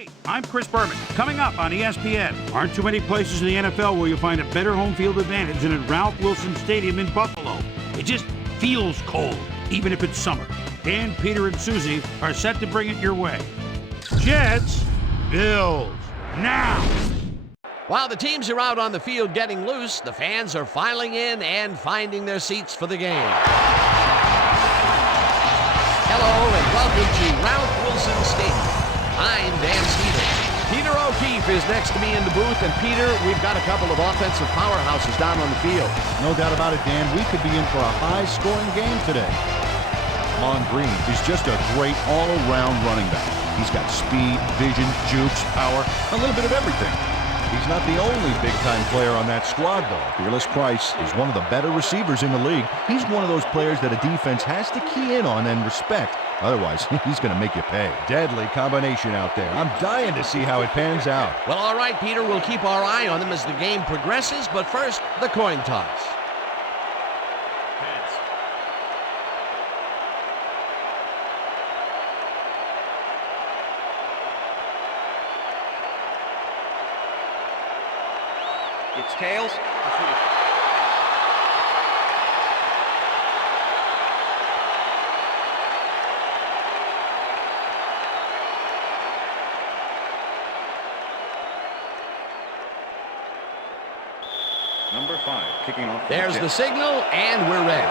Hey, I'm Chris Berman. Coming up on ESPN, aren't too many places in the NFL where you'll find a better home field advantage than at Ralph Wilson Stadium in Buffalo. It just feels cold, even if it's summer. Dan, Peter, and Susie are set to bring it your way. Jets, Bills, now! While the teams are out on the field getting loose, the fans are filing in and finding their seats for the game. Hello and welcome to Ralph Wilson Stadium. I'm Dan Stevens. Peter O'Keefe is next to me in the booth, and Peter, we've got a couple of offensive powerhouses down on the field. No doubt about it, Dan. We could be in for a high-scoring game today. Ahman Green is just a great all-around running back. He's got speed, vision, jukes, power, a little bit of everything. He's not the only big-time player on that squad, though. Fearless Price is one of the better receivers in the league. He's one of those players that a defense has to key in on and respect. Otherwise, he's going to make you pay. Deadly combination out there. I'm dying to see how it pans out. Well, all right, Peter, we'll keep our eye on them as the game progresses, but first, the coin toss. Heads. It's tails. Number 5, kicking off. There's the signal, and we're ready.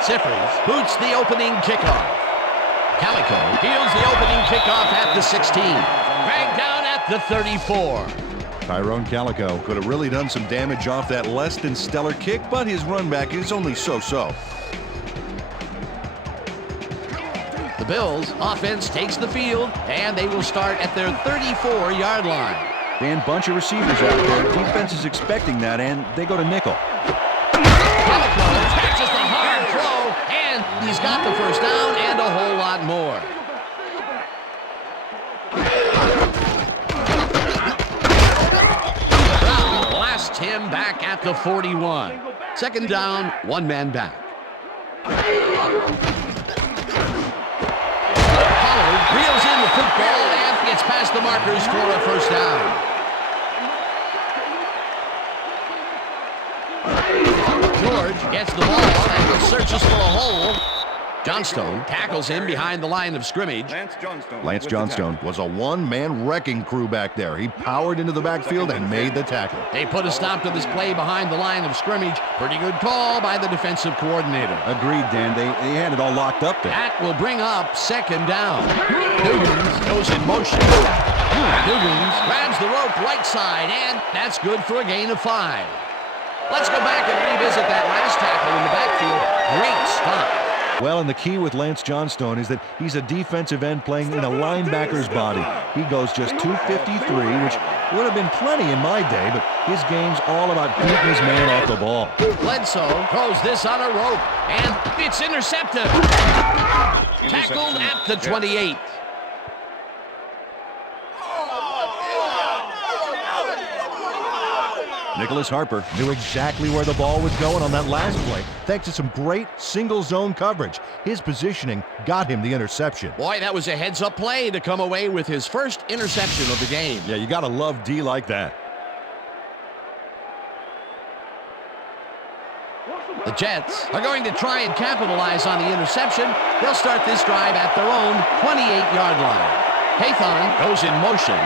Ziffers boots the opening kickoff. Calico deals the opening kickoff at the 16. Dragged down at the 34. Tyrone Calico could have really done some damage off that less than stellar kick, but his run back is only so-so. The Bills offense takes the field, and they will start at their 34-yard line. Dan, bunch of receivers out there. Defense is expecting that, and they go to nickel. Calico catches the hard throw, and he's got the first down and a whole lot more. Brown blasts him back at the 41. Second down, one man back. Pollard reels in the football and gets past the markers for a first down. George gets the ball and searches for a hole. Johnstone tackles him behind the line of scrimmage. Lance Johnstone was a one-man wrecking crew back there. He powered into the backfield and made the tackle. They put a stop to this play behind the line of scrimmage. Pretty good call by the defensive coordinator. Agreed, Dan. They had it all locked up there. That will bring up second down. Dugans goes in motion. Dugans grabs the rope right side, and that's good for a gain of 5. Let's go back and revisit that last tackle in the backfield. Great stop. Well, and the key with Lance Johnstone is that he's a defensive end playing in a linebacker's body. He goes just 253, which would have been plenty in my day, but his game's all about beating his man off the ball. Bledsoe throws this on a rope, and it's intercepted. Tackled at the 28. Nicholas Harper knew exactly where the ball was going on that last play, thanks to some great single-zone coverage. His positioning got him the interception. Boy, that was a heads-up play to come away with his first interception of the game. Yeah, you gotta love D like that. The Jets are going to try and capitalize on the interception. They'll start this drive at their own 28-yard line. Haython goes in motion.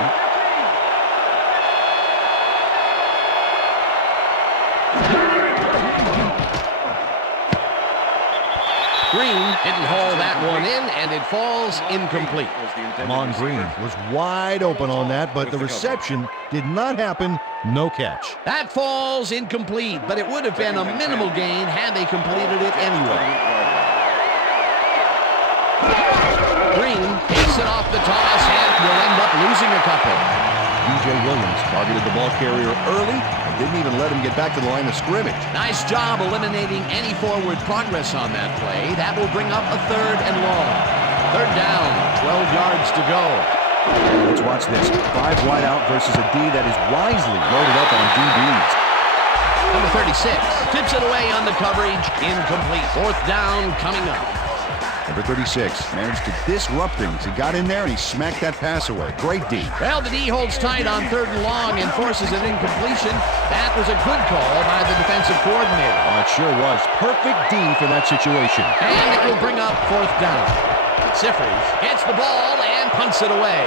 Green didn't haul that one in, and it falls incomplete. Ahman Green was wide open on that, but the reception did not happen. No catch. That falls incomplete, but it would have been a minimal gain had they completed it anyway. Green takes it off the toss and will end up losing a couple. DJ Williams targeted the ball carrier early and didn't even let him get back to the line of scrimmage. Nice job eliminating any forward progress on that play. That will bring up a third and long. Third down, 12 yards to go. Let's watch this. 5 wide out versus a D that is wisely loaded up on DBs. Number 36 tips it away on the coverage. Incomplete. Fourth down coming up. Number 36 managed to disrupt things. He got in there and he smacked that pass away. Great D. Well, the D holds tight on 3rd and long and forces an incompletion. That was a good call by the defensive coordinator. Oh, it sure was. Perfect D for that situation. And it will bring up 4th down. Siffers gets the ball and punts it away.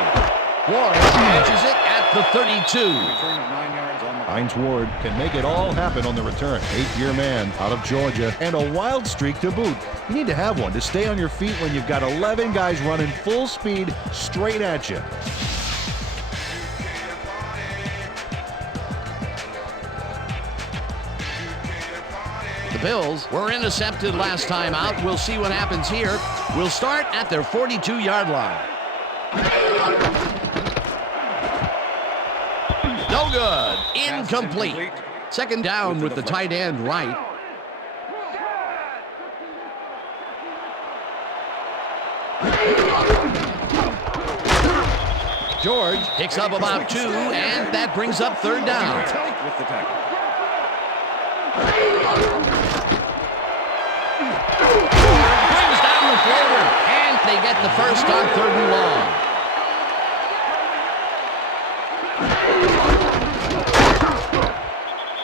Ward catches it at the 32. Return of 9 yards on the Hines Ward can make it all happen on the return. 8-year man out of Georgia and a wild streak to boot. You need to have one to stay on your feet when you've got 11 guys running full speed straight at you. The Bills were intercepted last time out. We'll see what happens here. We'll start at their 42-yard line. No good. Incomplete. 2nd down with the tight end right. George picks up about 2, and that brings up 3rd down. with the tackle. Brings down the forward, and they get the first on 3rd and long.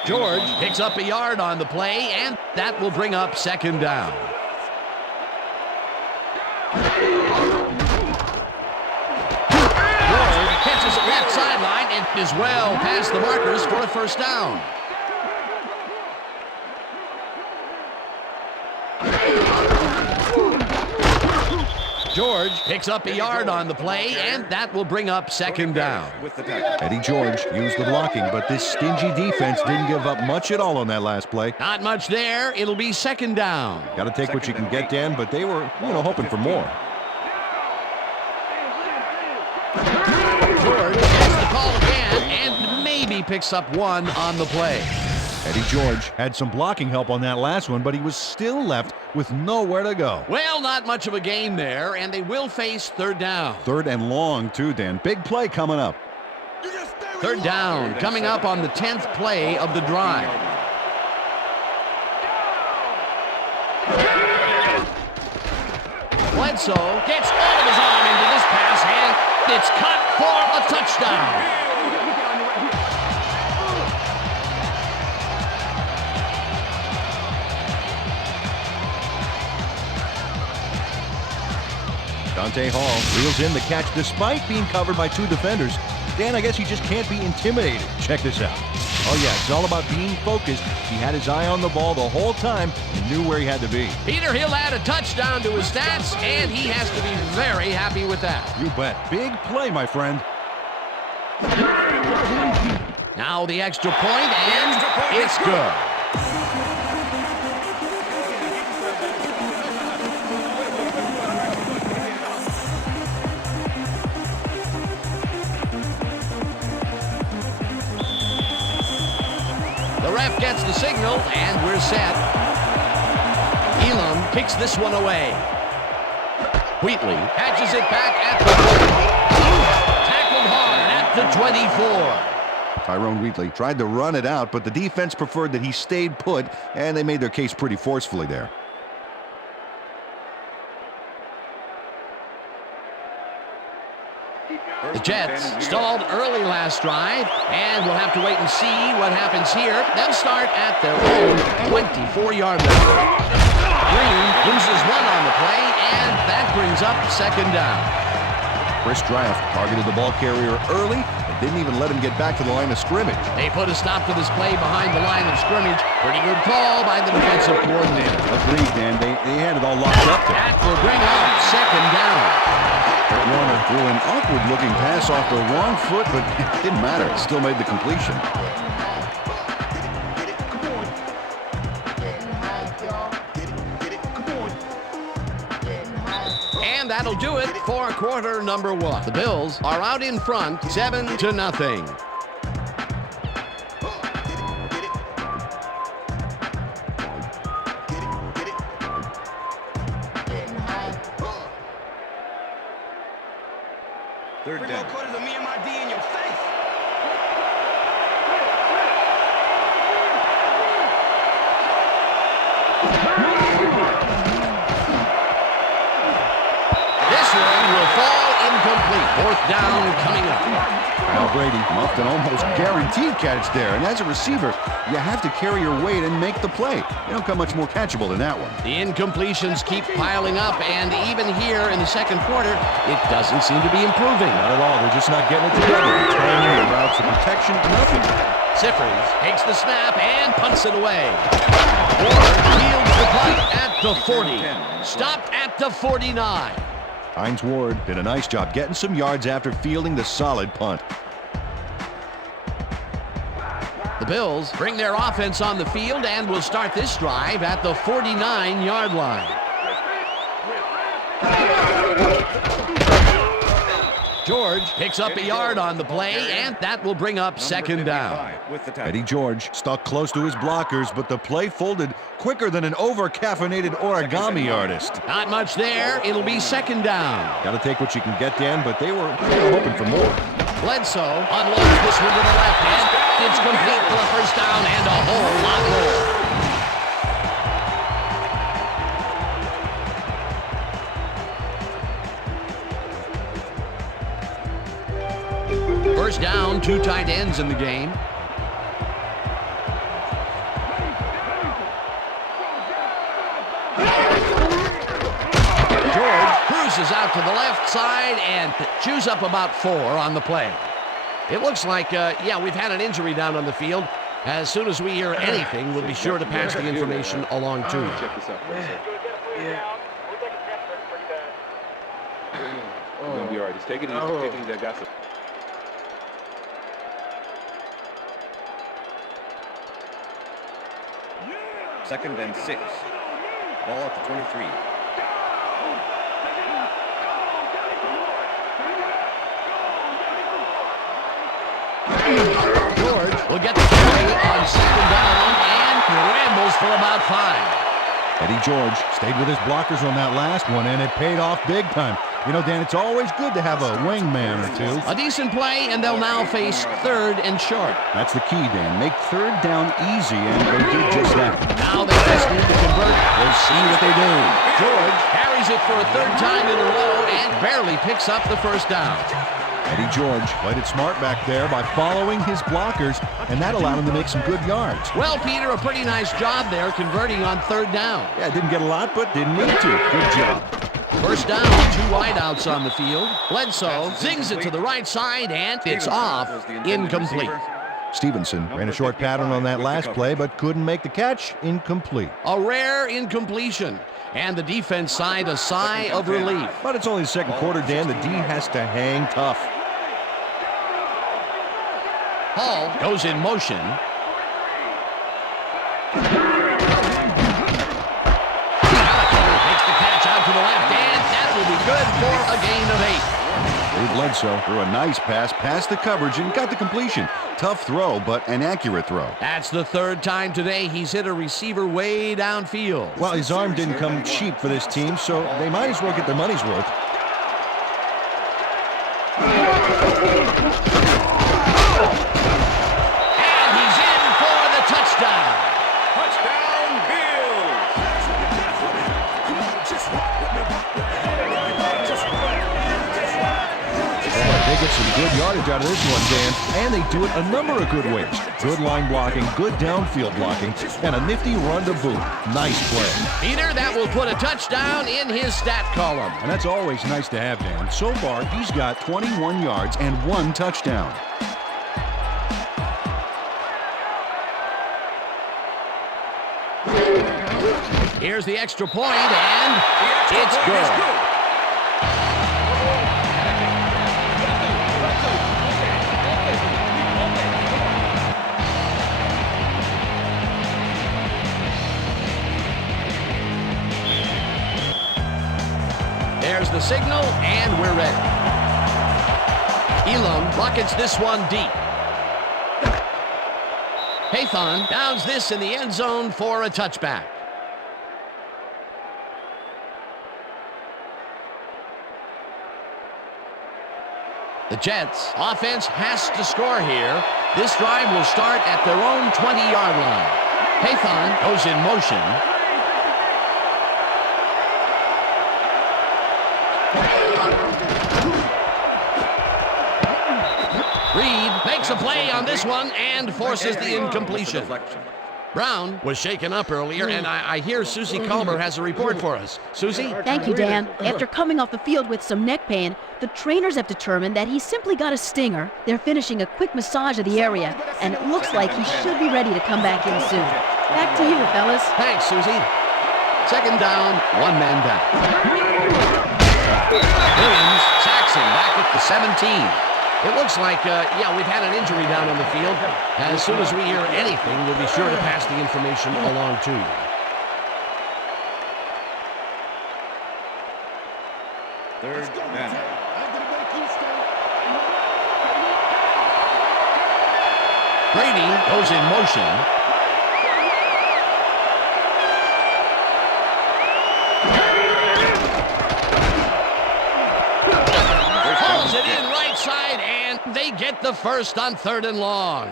George picks up a yard on the play, and that will bring up 2nd down. Ward catches it left sideline and is well past the markers for a 1st down. George picks up a yard on the play, and that will bring up 2nd down. With the tackle. Eddie George used the blocking, but this stingy defense didn't give up much at all on that last play. Not much there. It'll be 2nd down. Got to take what you can get, Dan, but they were, hoping for more. George gets the call again and maybe picks up 1 on the play. Eddie George had some blocking help on that last one, but he was still left with nowhere to go. Well, not much of a gain there, and they will face 3rd down. 3rd and long, too, Dan. Big play coming up. 3rd down coming up on the 10th play of the drive. Bledsoe gets all of his arm into this pass, and it's cut for a touchdown. Dante Hall reels in the catch despite being covered by 2 defenders. Dan, I guess he just can't be intimidated. Check this out. Oh, yeah, it's all about being focused. He had his eye on the ball the whole time and knew where he had to be. Peter, he'll add a touchdown to his stats, and he has to be very happy with that. You bet. Big play, my friend. Now the extra point, and it's good. The ref gets the signal, and we're set. Elam kicks this one away. Wheatley catches it back at the 40. Tackled hard at the 24. Tyrone Wheatley tried to run it out, but the defense preferred that he stayed put, and they made their case pretty forcefully there. The Jets stalled early last drive, and we'll have to wait and see what happens here. They'll start at their own 24-yard line. Green loses 1 on the play, and that brings up 2nd down. Chris Draft targeted the ball carrier early and didn't even let him get back to the line of scrimmage. They put a stop to this play behind the line of scrimmage. Pretty good call by the defensive coordinator. Agreed, Dan. They had it all locked up there. That will bring up 2nd down. Kurt Warner threw an awkward-looking pass off the wrong foot, but it didn't matter. It still made the completion. And that'll do it for quarter number 1. The Bills are out in front, 7-0. Third down. Fourth down coming up. Now Brady muffed an almost guaranteed catch there, and as a receiver, you have to carry your weight and make the play. You don't come much more catchable than that one. The incompletions keep piling up, and even here in the second quarter, it doesn't seem to be improving. Not at all. They're just not getting it together. The timing, the routes, the protection, nothing. Ziffers takes the snap and punts it away. Ward fields the punt at the 40. Stopped at the 49. Hines Ward did a nice job getting some yards after fielding the solid punt. The Bills bring their offense on the field and will start this drive at the 49-yard line. George picks up a yard on the play, and that will bring up second down. Eddie George stuck close to his blockers, but the play folded quicker than an over-caffeinated origami artist. Not much there. It'll be second down. Got to take what you can get, Dan, but they were hoping for more. Bledsoe unloads this one to the left, and it's complete for the first down and a whole lot more. First down, 2 tight ends in the game. George cruises out to the left side and chews up about 4 on the play. It looks like, we've had an injury down on the field. As soon as we hear anything, we'll be sure to pass the information along to you. Check this out for a second. You're going to be all right. Just take it easy. Take it easy. I got some. Second and 6. Ball at the 23. George will get the carry on second down and rambles for about 5. Eddie George stayed with his blockers on that last one, and it paid off big time. You know, Dan, it's always good to have a wingman or two. A decent play, and they'll now face third and short. That's the key, Dan. Make third down easy, and they did just that. Now they just need to convert. We'll see what they do. George carries it for a third time in a row and barely picks up the first down. Eddie George played it smart back there by following his blockers, and that allowed him to make some good yards. Well, Peter, a pretty nice job there converting on third down. Yeah, didn't get a lot, but didn't need to. Good job. First down, 2 wideouts on the field. Bledsoe zings it to the right side, and it's off. Incomplete. Stevenson ran a short pattern on that last play, but couldn't make the catch. Incomplete. A rare incompletion. And the defense sighed a sigh of relief. But it's only the second quarter, Dan. The D has to hang tough. Hall goes in motion. Makes the catch out to the left, and that will be good for a gain of 8. Dave Bledsoe threw a nice pass past the coverage and got the completion. Tough throw, but an accurate throw. That's the third time today he's hit a receiver way downfield. Well, his arm didn't come cheap for this team, so they might as well get their money's worth. And he's in for the touchdown. Touchdown, Bills! They get some good yardage out of this one, Dan, and they do it a number of good ways. Good line blocking, good downfield blocking, and a nifty run to boot. Nice play. Peter, that will put a touchdown in his stat column. And that's always nice to have, Dan. So far, he's got 21 yards and 1 touchdown. Here's the extra point, and it's good. There's the signal, and we're ready. Elam buckets this one deep. Pathon downs this in the end zone for a touchback. The Jets offense has to score here. This drive will start at their own 20-yard line. Pathon goes in motion. Reed makes a play on this one and forces the incompletion. Brown was shaken up earlier, and I hear Susie Culber has a report for us. Susie? Thank you, Dan. After coming off the field with some neck pain, the trainers have determined that he simply got a stinger. They're finishing a quick massage of the area, and it looks like he should be ready to come back in soon. Back to you, fellas. Thanks, Susie. Second down, one man down. Williams sacks him back at the 17. It looks like, we've had an injury down on the field. As soon as we hear anything, we'll be sure to pass the information along to you. Third down. Brady goes in motion. Hauls it in right side, and they get the first on 3rd and long.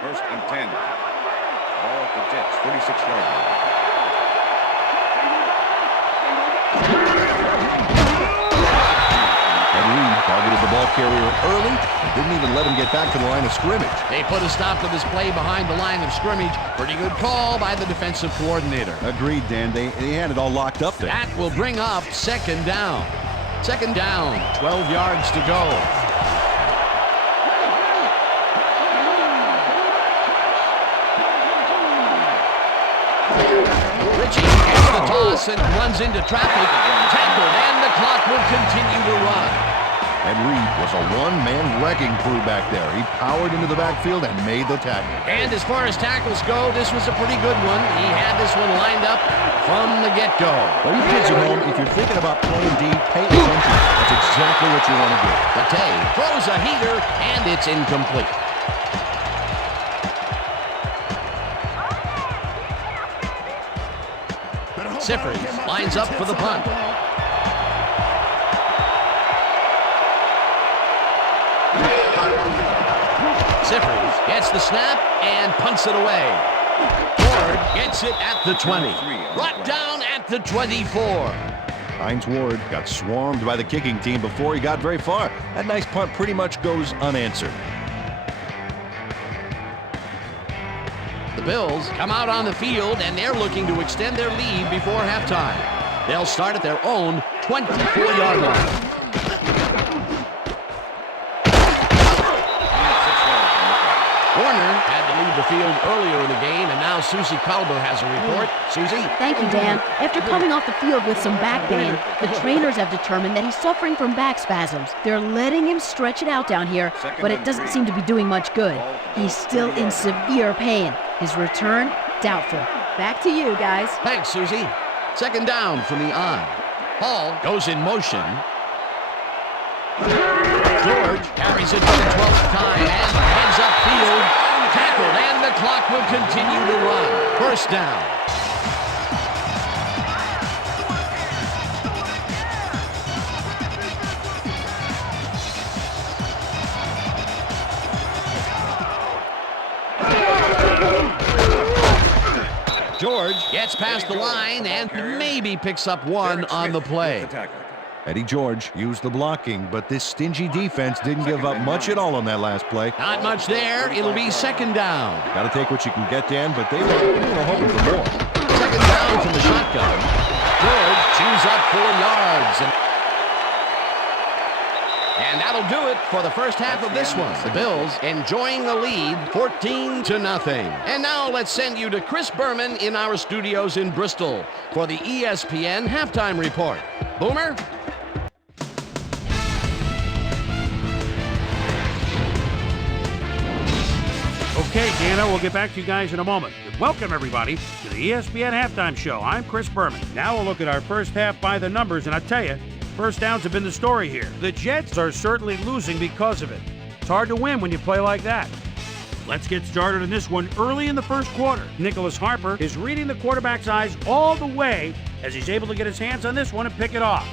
First and 10. Ball at the Jets, 46-yard line. And Reed targeted the ball carrier early and didn't even let him get back to the line of scrimmage. They put a stop to this play behind the line of scrimmage. Pretty good call by the defensive coordinator. Agreed, Dan. They had it all locked up there. That will bring up second down. Second down, 12 yards to go. Ritchie gets the toss and runs into traffic. Tackled, and the clock will continue to run. And Reed was a one-man wrecking crew back there. He powered into the backfield and made the tackle. And as far as tackles go, this was a pretty good one. He had this one lined up from the get-go. Well, you kids at home, if you're thinking about playing D, pay attention. That's exactly what you want to do. Batey throws a heater, and it's incomplete. Siffers lines up for the punt. Siffers gets the snap and punts it away. Ward gets it at the 20. Brought down at the 24. Hines Ward got swarmed by the kicking team before he got very far. That nice punt pretty much goes unanswered. The Bills come out on the field, and they're looking to extend their lead before halftime. They'll start at their own 24-yard line. Warner had to leave the field earlier in the game, and now Susie Culber has a report. Susie? Thank you, Dan. After coming off the field with some back pain, the trainers have determined that he's suffering from back spasms. They're letting him stretch it out down here, but it doesn't seem to be doing much good. He's still in severe pain. His return, doubtful. Back to you, guys. Thanks, Susie. Second down from the I. Hall goes in motion. George carries it for the 12th time and heads upfield. Tackled, and the clock will continue to run. First down. George gets past the line and maybe picks up one on the play. Eddie George used the blocking, but this stingy defense didn't give up much at all on that last play. Not much there. It'll be second down. Got to take what you can get, Dan, but they were hoping for more. Second down from the shotgun. George chews up 4 yards. And that'll do it for the first half of this one. The Bills enjoying the lead 14-0. And now let's send you to Chris Berman in our studios in Bristol for the ESPN Halftime Report. Boomer? Okay, Dana, we'll get back to you guys in a moment. Welcome, everybody, to the ESPN Halftime Show. I'm Chris Berman. Now we'll look at our first half by the numbers, and I tell you, first downs have been the story here. The Jets are certainly losing because of it. It's hard to win when you play like that. Let's get started on this one early in the first quarter. Nicholas Harper is reading the quarterback's eyes all the way as he's able to get his hands on this one and pick it off.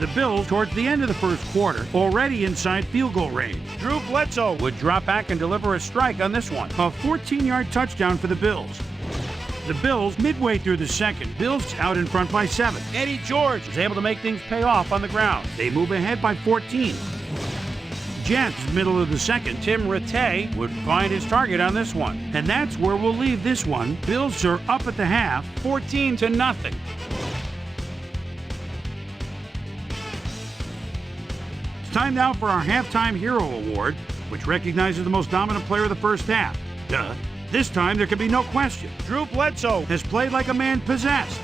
The Bills, towards the end of the first quarter, already inside field goal range. Drew Bledsoe would drop back and deliver a strike on this one. A 14-yard touchdown for the Bills. the Bills midway through the second. Bills out in front by 7. Eddie George is able to make things pay off on the ground. They move ahead by 14. Jets, middle of the second. Tim Rattay would find his target on this one. And that's where we'll leave this one. Bills are up at the half, 14-0. It's time now for our Halftime Hero Award, which recognizes the most dominant player of the first half. Duh. This time, there can be no question. Drew Bledsoe has played like a man possessed.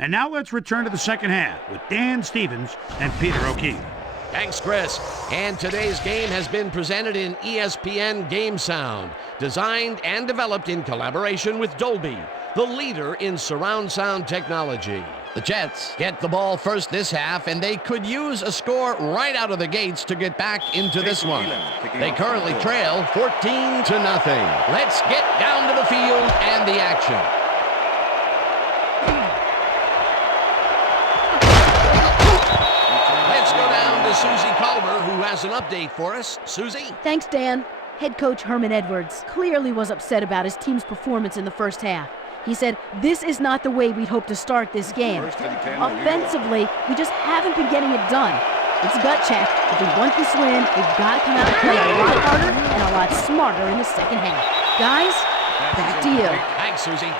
And now let's return to the second half with Dan Stevens and Peter O'Keefe. Thanks, Chris. And today's game has been presented in ESPN Game Sound, designed and developed in collaboration with Dolby, the leader in surround sound technology. The Jets get the ball first this half, and they could use a score right out of the gates to get back into this one. They currently trail 14-0. Let's get down to the field and the action. Let's go down to Susie Culver, who has an update for us. Susie? Thanks, Dan. Head coach Herman Edwards clearly was upset about his team's performance in the first half. He said, "This is not the way we'd hoped to start this game. Offensively, we just haven't been getting it done. It's a gut check. If we want this win, we've got to come out and play a lot harder and a lot smarter in the second half." Guys, back to you. Thanks, Susie.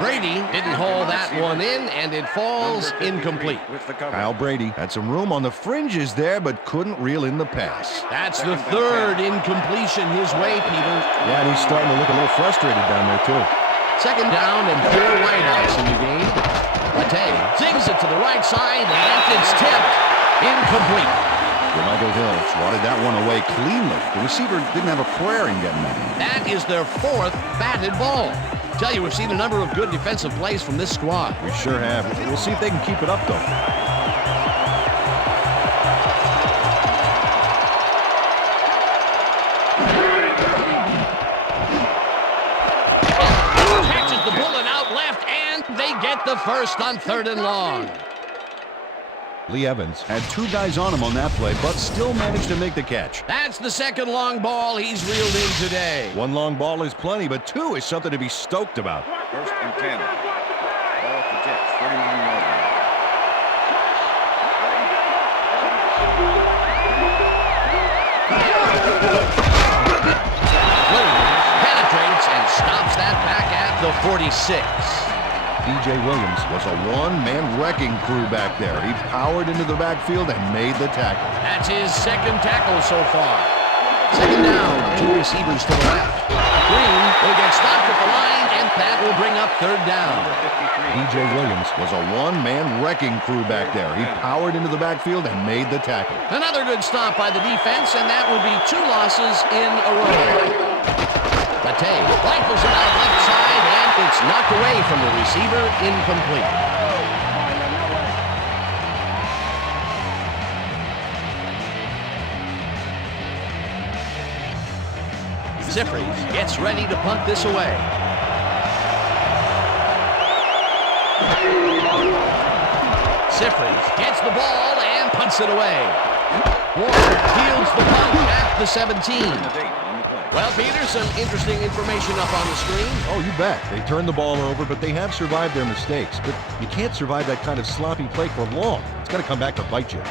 Brady didn't haul that one in, and it falls incomplete. Kyle Brady had some room on the fringes there, but couldn't reel in the pass. That's the third incompletion his way, Peter. Yeah, and he's starting to look a little frustrated down there, too. Second down and 4 wideouts in the game. Rattay zings it to the right side, and it's tipped. Incomplete. Michael Hill swatted that one away cleanly. The receiver didn't have a prayer in getting that. That is their 4th batted ball. Tell you, we've seen a number of good defensive plays from this squad. We sure have. We'll see if they can keep it up, though. Catches the bullet out left, and they get the first on 3rd and long. Lee Evans had 2 guys on him on that play, but still managed to make the catch. That's the second long ball he's reeled in today. 1 long ball is plenty, but 2 is something to be stoked about. 1st and 10. Ball at the Jets, 39-yard line. Williams penetrates and stops that back at the 46. DJ Williams was a one-man wrecking crew back there. He powered into the backfield and made the tackle. That's his 2nd tackle so far. 2nd down, 2 receivers to the left. Green will get stopped at the line, and that will bring up 3rd down. DJ Williams was a one-man wrecking crew back there. He powered into the backfield and made the tackle. Another good stop by the defense, and that will be 2 losses in a row. Rattay rifles it out left side, and it's knocked away from the receiver, incomplete. Ziffries gets ready to punt this away. Ziffries gets the ball and punts it away. Warner fields the punt at the 17. Well, Peter, some interesting information up on the screen. Oh, you bet. They turned the ball over, but they have survived their mistakes. But you can't survive that kind of sloppy play for long. It's going to come back to bite you.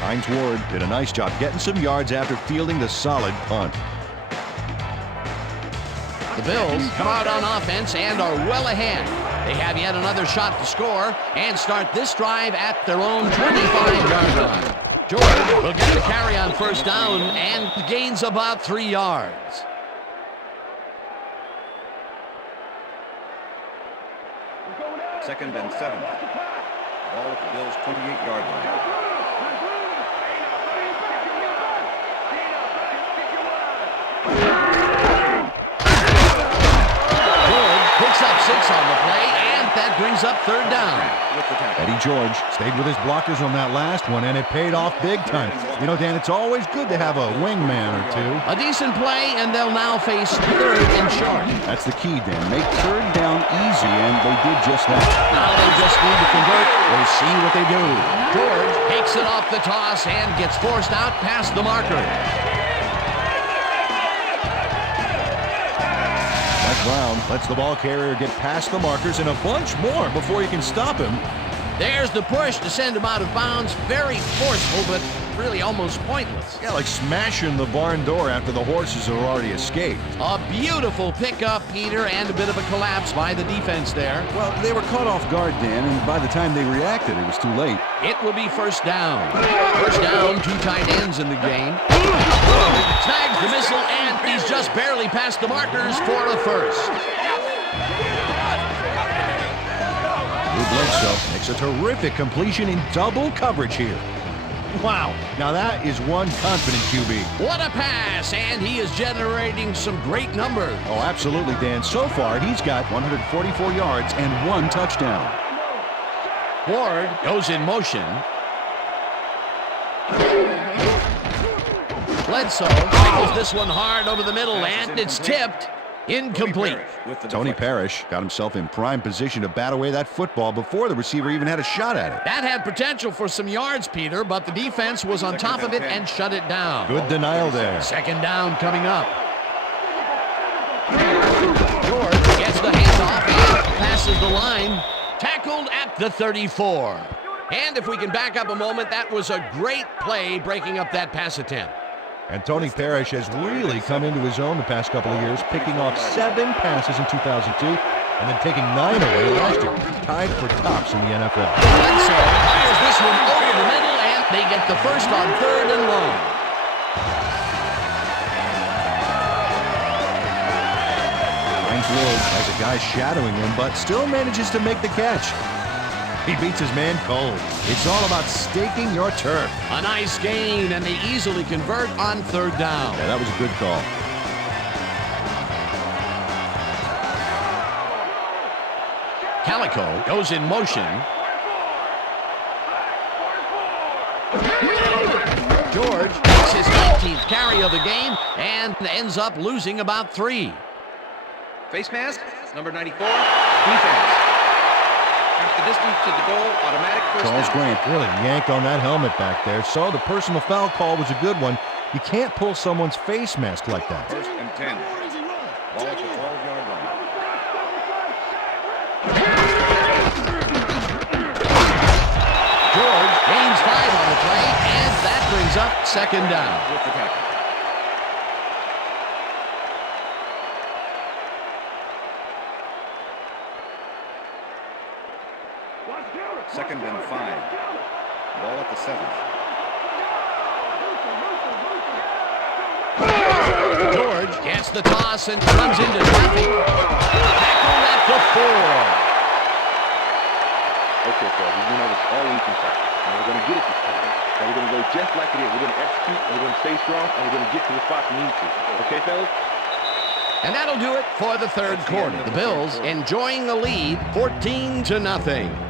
Hines Ward did a nice job getting some yards after fielding the solid punt. The Bills come out on offense and are well ahead. They have yet another shot to score and start this drive at their own 25-yard line. George will get the carry on 1st down and gains about 3 yards. Second and 7. Ball at the Bills' 28-yard line. Picks up 6 on the play, and that brings up 3rd down. Eddie George stayed with his blockers on that last one, and it paid off big time. You know, Dan, it's always good to have a wingman or 2. A decent play, and they'll now face 3rd and short. That's the key, Dan. Make 3rd down easy, and they did just that. Now they just need to convert. We'll see what they do. George takes it off the toss and gets forced out past the marker. ground, lets the ball carrier get past the markers and a bunch more before you can stop him. There's the push to send him out of bounds. Very forceful, but really almost pointless. Yeah, like smashing the barn door after the horses have already escaped. A beautiful pickup, Peter, and a bit of a collapse by the defense there. Well, they were caught off guard, Dan, and by the time they reacted, it was too late. It will be first down. First down, 2 tight ends in the game. Snags the missile, and he's just barely past the markers for a first. Bledsoe makes a terrific completion in double coverage here. Wow, now that is one confident QB. What a pass, and he is generating some great numbers. Oh, absolutely, Dan. So far, he's got 144 yards and 1 touchdown. Ward goes in motion. Bledsoe tackles this one hard over the middle, and it's tipped. Incomplete. Tony Parrish got himself in prime position to bat away that football before the receiver even had a shot at it. That had potential for some yards, Peter, but the defense was on top of it and shut it down. Good denial there. Second down coming up. George gets the handoff and passes the line. Tackled at the 34. And if we can back up a moment, that was a great play breaking up that pass attempt. And Tony Parrish has really come into his own the past couple of years, picking off 7 passes in 2002 and then taking 9 away last year. Tied for tops in the NFL. Bledsoe fires this one over the middle, and they get the first on 3rd and long. Hines Ward has a guy shadowing him, but still manages to make the catch. He beats his man cold. It's all about staking your turf. A nice gain, and they easily convert on 3rd down. Yeah, that was a good call. Calico goes in motion. George gets his 19th carry of the game and ends up losing about 3. Face mask, number 94, defense. Half the distance to the goal, automatic first Charles down. Grant really yanked on that helmet back there, so the personal foul call was a good one. You can't pull someone's face mask like that. 1st and 10. Ball at the 12-yard line. George gains 5 on the play, and that brings up 2nd down. With the tackle. Second and 5. Ball at the 7. George gets the toss and runs into traffic. Tackled at the 4. Okay, fellas, we know it's all we can practice, and we're going to get it this time. And we're going to go just like it is. We're going to execute, and we're going to stay strong, and we're going to get to the spot we need to. Okay, fellas? And that'll do it for the 3rd quarter. The Bills enjoying the lead, 14-0.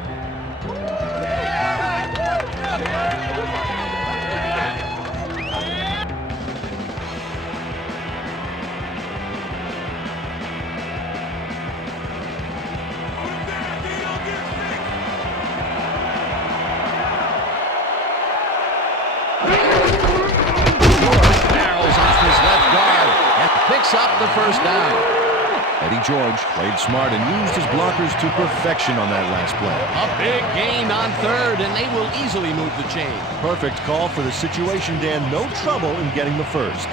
Picks up the 1st down. Eddie George played smart and used his blockers to perfection on that last play. A big gain on 3rd, and they will easily move the chain. Perfect call for the situation, Dan. No trouble in getting the first.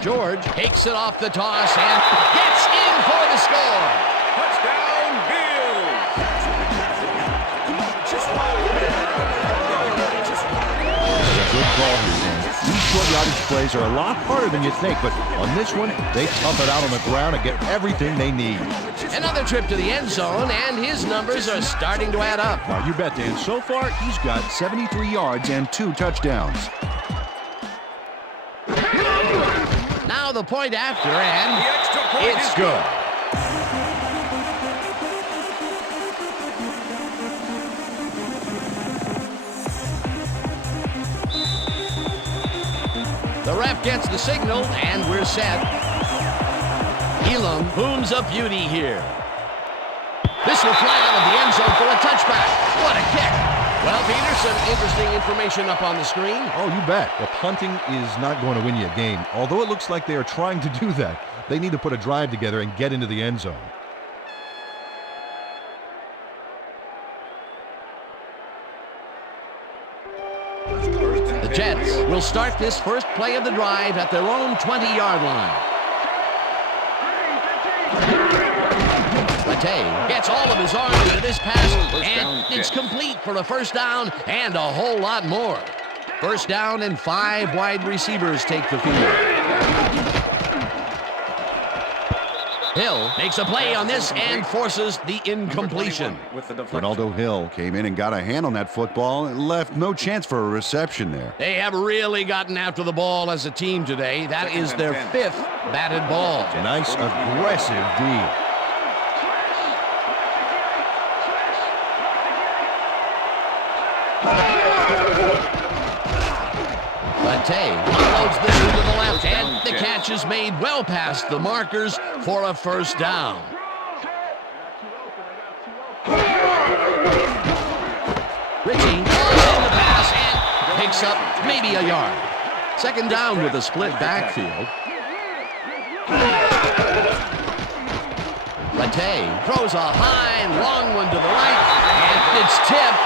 George takes it off the toss and gets in for the score. Touchdown, Bills! Good call here, Dan. These short yardage plays are a lot harder than you think, but on this one, they tough it out on the ground and get everything they need. Another trip to the end zone, and his numbers are starting to add up. Now, you bet, Dan. So far, he's got 73 yards and 2 touchdowns. Now the point after, and it's good. The ref gets the signal, and we're set. Elam booms a beauty here. This will fly out of the end zone for a touchback. What a kick. Well, Peter, some interesting information up on the screen. Oh, you bet. Well, punting is not going to win you a game. Although it looks like they are trying to do that, they need to put a drive together and get into the end zone. The Jets will start this first play of the drive at their own 20-yard line. Latay gets all of his arm into this pass, and it's complete for a first down and a whole lot more. First down and 5 wide receivers take the field. Hill makes a play on this and forces the incompletion. Ronaldo Hill came in and got a hand on that football and left no chance for a reception there. They have really gotten after the ball as a team today. That is their 5th batted ball. Nice, aggressive D. Latay follows this one to the left, and the catch is made well past the markers for a first down. Ritchie falls in the pass and picks up maybe a yard. Second down with a split backfield. Latay throws a high and long one to the right, and it's tipped,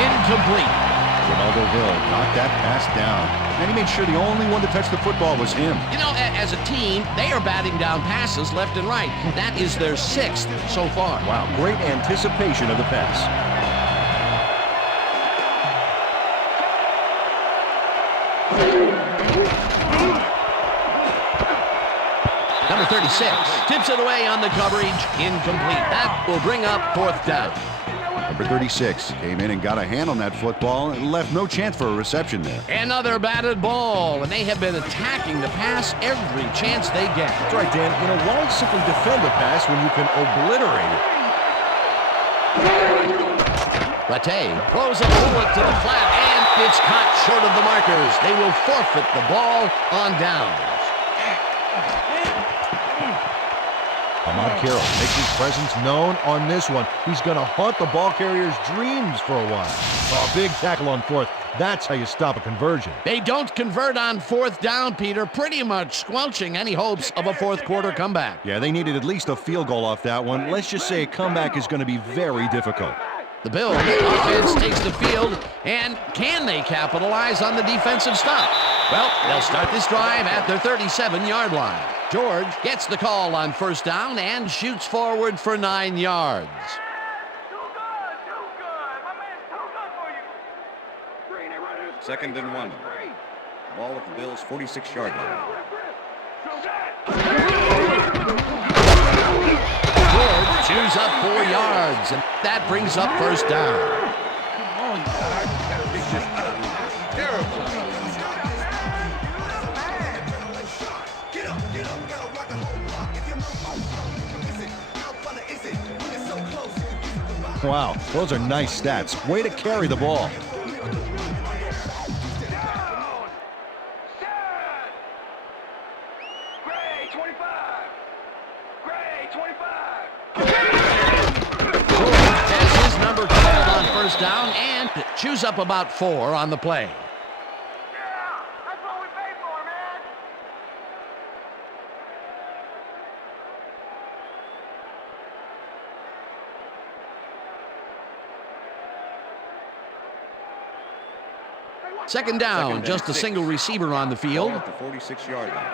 incomplete. Ronaldo Hill got that pass down, and he made sure the only one to touch the football was him. You know, as a team, they are batting down passes left and right. That is their 6th so far. Wow, great anticipation of the pass. Number 36 tips it away on the coverage, incomplete. That will bring up 4th down. Number 36 came in and got a hand on that football and left no chance for a reception there. Another batted ball, and they have been attacking the pass every chance they get. That's right, Dan. You know, why simply defend a pass when you can obliterate it? Latay throws a bullet to the flat, and it's caught short of the markers. They will forfeit the ball on downs. Ahmad Carroll makes his presence known on this one. He's going to haunt the ball carrier's dreams for a while. Oh, big tackle on 4th. That's how you stop a conversion. They don't convert on 4th down, Peter, pretty much squelching any hopes of a 4th quarter comeback. Yeah, they needed at least a field goal off that one. Let's just say a comeback is going to be very difficult. The Bills offense takes the field, and can they capitalize on the defensive stop? Well, they'll start this drive at their 37-yard line. George gets the call on first down and shoots forward for 9 yards. Second and 1. Ball at the Bills' 46-yard line. George chews up 4 yards, and that brings up first down. Wow, those are nice stats. Way to carry the ball. That's his number called on first down and chews up about 4 on the play. Second down, just a single receiver on the field. Ball at the 46-yard line.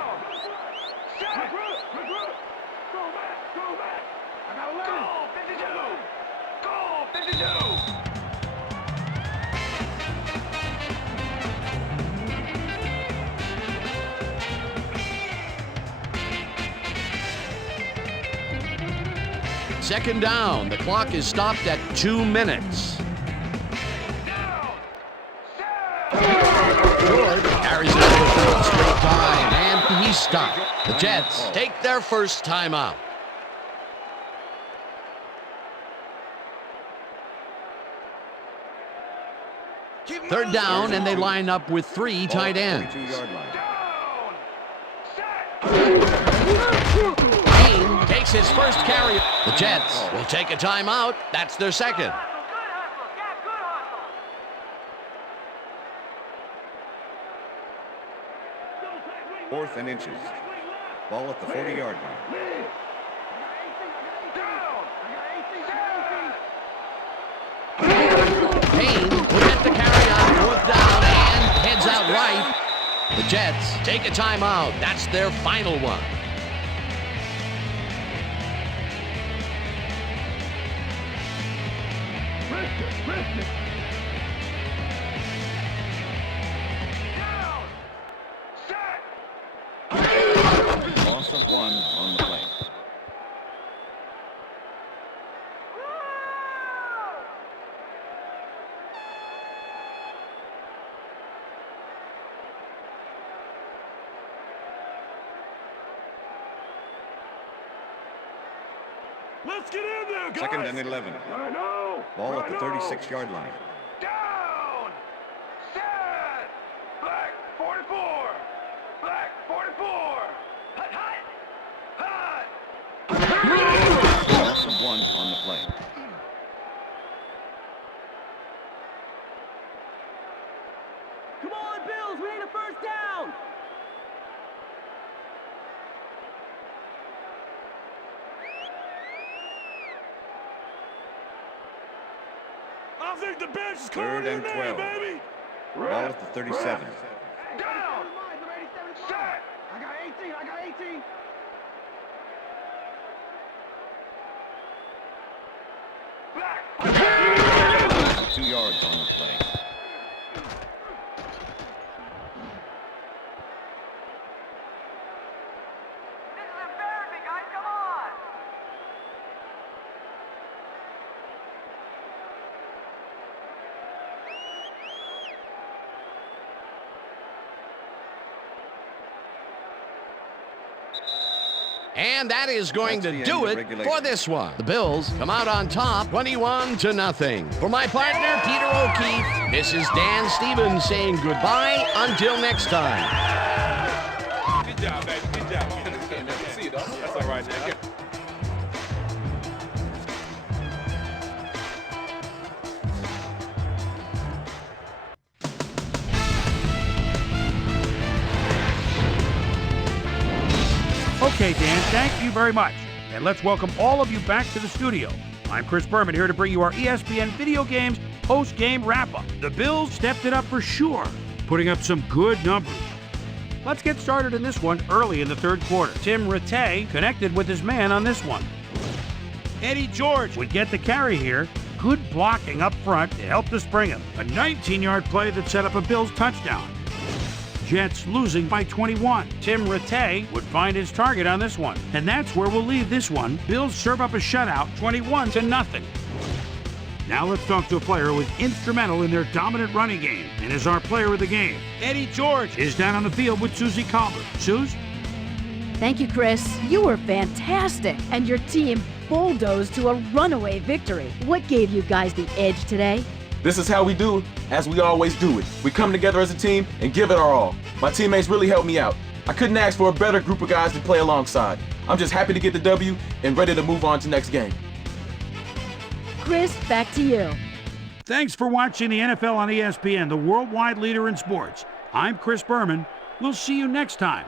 Second down, the clock is stopped at 2 minutes. George carries it for 4 straight time, and he's stopped. The Jets take their first timeout. Third down, and they line up with 3 tight ends. Takes gets his first carry. The Jets will take a timeout. That's their second. Fourth and inches. Ball at the 40-yard line. Payne will get the carry on fourth down and heads out right. The Jets take a timeout. That's their final one. Loss of 1 on the play. Let's get in there, guys. Second and 11. I know. Ball at the 36-yard line. Down. Set. Black 44. Black 44. Hut, hut. Hut. Loss of 1 on the play. Come on, Bills, we need a first down. I think the bench is Third and 12. baby. Ball at the 37. Down. Set. I got 18. Black. 2 yards on the play. This is embarrassing, guys. Come on. And that is going That's to the do end of it regulation. for this one. The Bills come out on top 21-0. For my partner, Peter O'Keefe, this is Dan Stevens saying goodbye until next time. Good job, baby. Good job. See you, though. That's all right, man. Okay, Dan, thank you very much. And let's welcome all of you back to the studio. I'm Chris Berman, here to bring you our ESPN Video Games post-game wrap-up. The Bills stepped it up for sure, putting up some good numbers. Let's get started in this one early in the third quarter. Tim Rattay connected with his man on this one. Eddie George would get the carry here. Good blocking up front to help the Springham. A 19-yard play that set up a Bills touchdown. Jets losing by 21. Tim Rattay would find his target on this one. And that's where we'll leave this one. Bills serve up a shutout, 21-0. Now let's talk to a player who was instrumental in their dominant running game and is our player of the game. Eddie George is down on the field with Susie Colbert. Suze? Thank you, Chris. You were fantastic, and your team bulldozed to a runaway victory. What gave you guys the edge today? This is how we do it, as we always do it. We come together as a team and give it our all. My teammates really helped me out. I couldn't ask for a better group of guys to play alongside. I'm just happy to get the W and ready to move on to next game. Chris, back to you. Thanks for watching the NFL on ESPN, the worldwide leader in sports. I'm Chris Berman. We'll see you next time.